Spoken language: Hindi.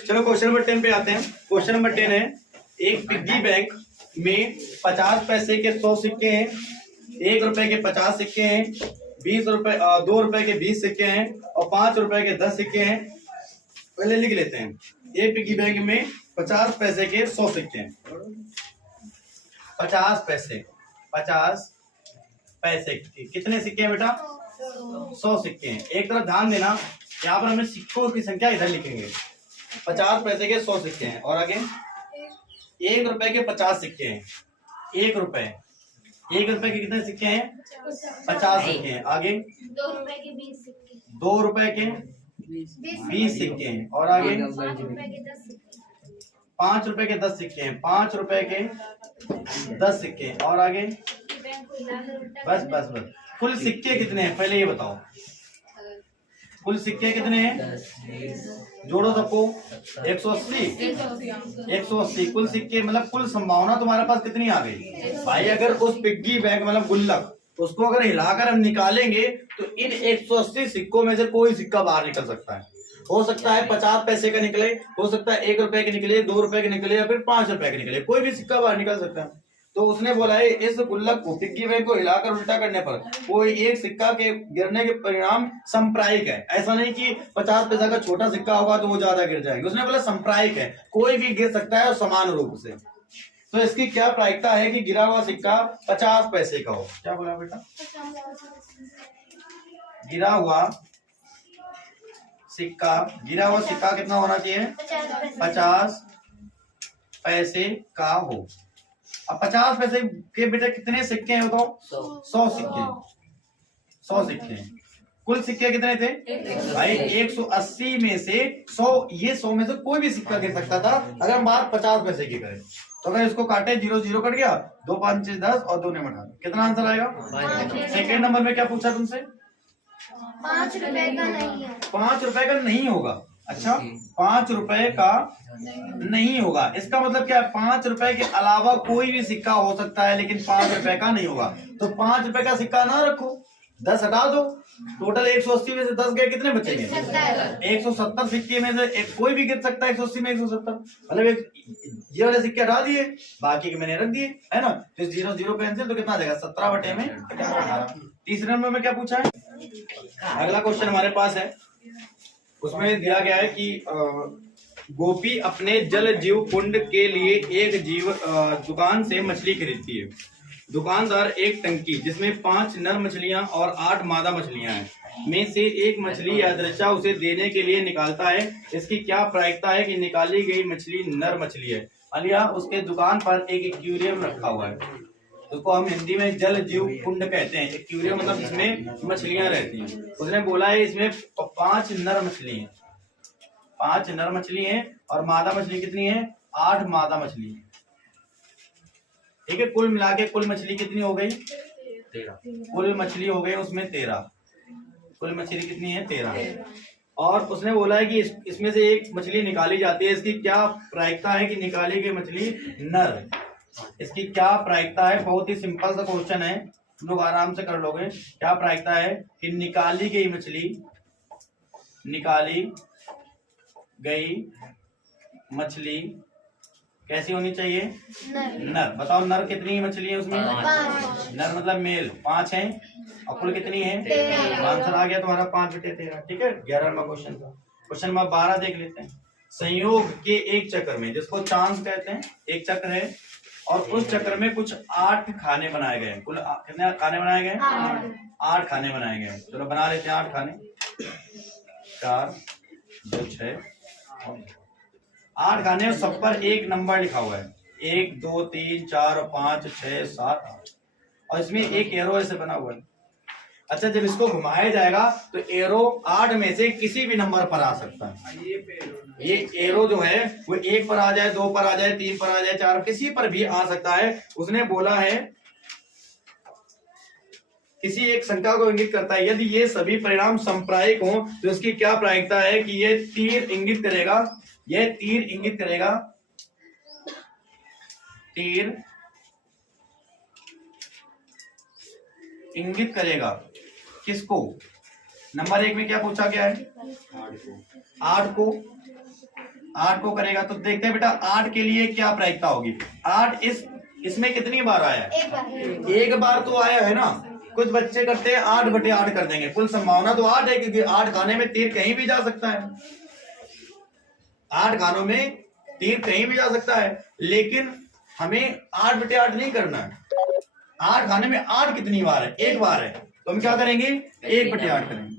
चलो क्वेश्चन नंबर 10 पे आते हैं। क्वेश्चन नंबर 10 है, एक पिग्गी बैंक में 50 पैसे के 100 सिक्के हैं, 1 रुपए के 50 सिक्के हैं, 2 रुपए के 20 सिक्के हैं और 5 रुपए के 10 सिक्के हैं। पहले लिख लेते हैं। एक पिग्गी बैंक में 50 पैसे के 100 सिक्के हैं। 50 पैसे के कितने सिक्के हैं बेटा? 100 सिक्के हैं। एक तरफ ध्यान देना, यहाँ पर हमें सिक्कों की संख्या इधर लिखेंगे। 50 पैसे के 100 सिक्के हैं और आगे 1 रुपए के 50 सिक्के हैं। 1 रुपए के कितने सिक्के हैं? 50 सिक्के हैं। आगे 2 रुपए के 20 सिक्के, 2 रुपए के 20 सिक्के हैं और आगे 5 रुपए के 10 सिक्के, 5 रुपए के 10 सिक्के हैं। 5 रुपए के 10 सिक्के हैं और आगे बैंक को हिलाकर उल्टा बस कुल सिक्के कितने हैं पहले ये बताओ। कुल सिक्के कितने हैं? जोड़ो सबको। 180 कुल सिक्के, मतलब कुल संभावना तुम्हारे पास कितनी आ गई भाई? अगर उस पिग्गी बैंक मतलब गुल्लक उसको अगर हिलाकर हम निकालेंगे तो इन 180 सिक्कों में से कोई सिक्का बाहर निकल सकता है। हो सकता है 50 पैसे का निकले, हो सकता है 1 रुपए के निकले, 2 रुपए के निकले या फिर 5 रुपए के निकले, कोई भी सिक्का बाहर निकल सकता है। तो उसने बोला है इस गुल्लक को, पिग्गी बैंक को हिलाकर उल्टा करने पर कोई एक सिक्का के गिरने के परिणाम संप्रायिक है। ऐसा नहीं कि 50 पैसा का छोटा सिक्का होगा तो वो ज्यादा गिर जाएंगे। उसने बोला संप्रायिक है, कोई भी गिर सकता है समान रूप से। तो इसकी क्या प्रायिकता है कि गिरा हुआ सिक्का 50 पैसे का हो? क्या बोला बेटा? गिरा हुआ सिक्का कितना होना चाहिए? 50 पैसे का हो। अब 50 पैसे के बेटे कितने सिक्के हैं बताओ? 100 सिक्के। 100 सिक्के हैं। कुल सिक्के कितने थे भाई? 180 में से 100, ये 100 में से कोई भी सिक्का गिर सकता था अगर हम बात 50 पैसे की करें। तो अगर इसको काटे 0 0 कट गया, 2 5 6 10 और 2 ने बढ़ा, कितना आंसर आएगा? सेकेंड नंबर में क्या पूछा तुमसे? 5 रुपए का नहीं है। 5 रुपए का नहीं होगा। अच्छा, 5 रुपए का नहीं होगा, इसका मतलब क्या है? 5 रुपए के अलावा कोई भी सिक्का हो सकता है लेकिन 5 रुपए का नहीं होगा। तो 5 रुपए का सिक्का ना रखो, 10 हटा दो। टोटल 180 में से 10 गए, कितने बचेंगे? 170 सिक्के में से कोई भी गिर सकता है। 180 में 170, मतलब ये वाले सिक्के हटा दिए, बाकी के मैंने रख दिए, है ना। तो 0 0 कैंसिल, तो कितना आ जाएगा? 17 बटे में 18। तीसरे नंबर में क्या पूछा है? अगला क्वेश्चन हमारे पास है, उसमें दिया गया है कि गोपी अपने जल जीव कुंड के लिए एक दुकान से मछली खरीदती है। दुकानदार एक टंकी जिसमें 5 नर मछलियां और 8 मादा मछलियां हैं में से एक मछली यादृच्छा उसे देने के लिए निकालता है। इसकी क्या प्रायिकता है कि निकाली गई मछली नर मछली है? अलिया उसके दुकान पर एक एक्वेरियम रखा हुआ है, उसको हम हिंदी में जल जीव कुंड कहते हैं। एक्वेरियम मतलब इसमें मछलियां रहती हैं। उसने बोला है इसमें 5 नर मछली हैं, 5 नर मछली हैं और मादा मछली कितनी है? 8 मादा मछली है। ठीक है, कुल मिला के कुल मछली कितनी हो गई? 13। कुल मछली हो गई उसमें 13। कुल मछली कितनी है? 13। और उसने बोला है कि इसमें से एक मछली निकाली जाती है। इसकी क्या प्रायिकता है कि निकाली गई मछली नर? इसकी क्या प्रायिकता है? बहुत ही सिंपल सा क्वेश्चन है, तुम लोग आराम से कर लोगे। क्या प्रायिकता है कि निकाली गई मछली कैसी होनी चाहिए? नर। बताओ नर कितनी मछली है उसमें? 5। नर मतलब मेल 5 है और कुल कितनी है? 13। आंसर आ गया तुम्हारा 5 बटे 13। ठीक है, 11वां क्वेश्चन का। क्वेश्चन नंबर 12 देख लेते हैं। संयोग के एक चक्र में, जिसको चांस कहते हैं, एक चक्र है और उस चक्र में कुछ 8 खाने बनाए गए। कुल कितने खाने बनाए गए? 8 खाने बनाए गए। चलो बना लेते हैं 8 खाने। 4 2 6 8 खाने और सब पर एक नंबर लिखा हुआ है। 1 2 3 4 5 6 7 8 और इसमें एक एरो ऐसे बना हुआ है। अच्छा, जब इसको घुमाया जाएगा तो एरो 8 में से किसी भी नंबर पर आ सकता है। ये एरो जो है वो 1 पर आ जाए, 2 पर आ जाए, 3 पर आ जाए, 4 किसी पर भी आ सकता है। उसने बोला है किसी एक संख्या को इंगित करता है। यदि ये सभी परिणाम संप्रायिक हों तो इसकी क्या प्रायिकता है कि ये तीर इंगित करेगा? यह तीर इंगित करेगा, तीर इंगित करेगा किसको? नंबर 1 में क्या पूछा गया है? 8 को। 8 को करेगा तो देखते हैं बेटा 8 के लिए क्या प्रायिकता होगी। 8 इसमें कितनी बार आया है? एक बार। एक बार तो आया है ना। कुछ बच्चे करते हैं 8/8 कर देंगे, कुल संभावना तो 8 है क्योंकि 8 खाने में तीर कहीं भी जा सकता है। 8 खानों में तीर कहीं भी जा सकता है, लेकिन हमें 8/8 नहीं करना है। 8 खाने में 8 कितनी बार है? एक बार है, तो हम क्या करेंगे? 1/8 करेंगे।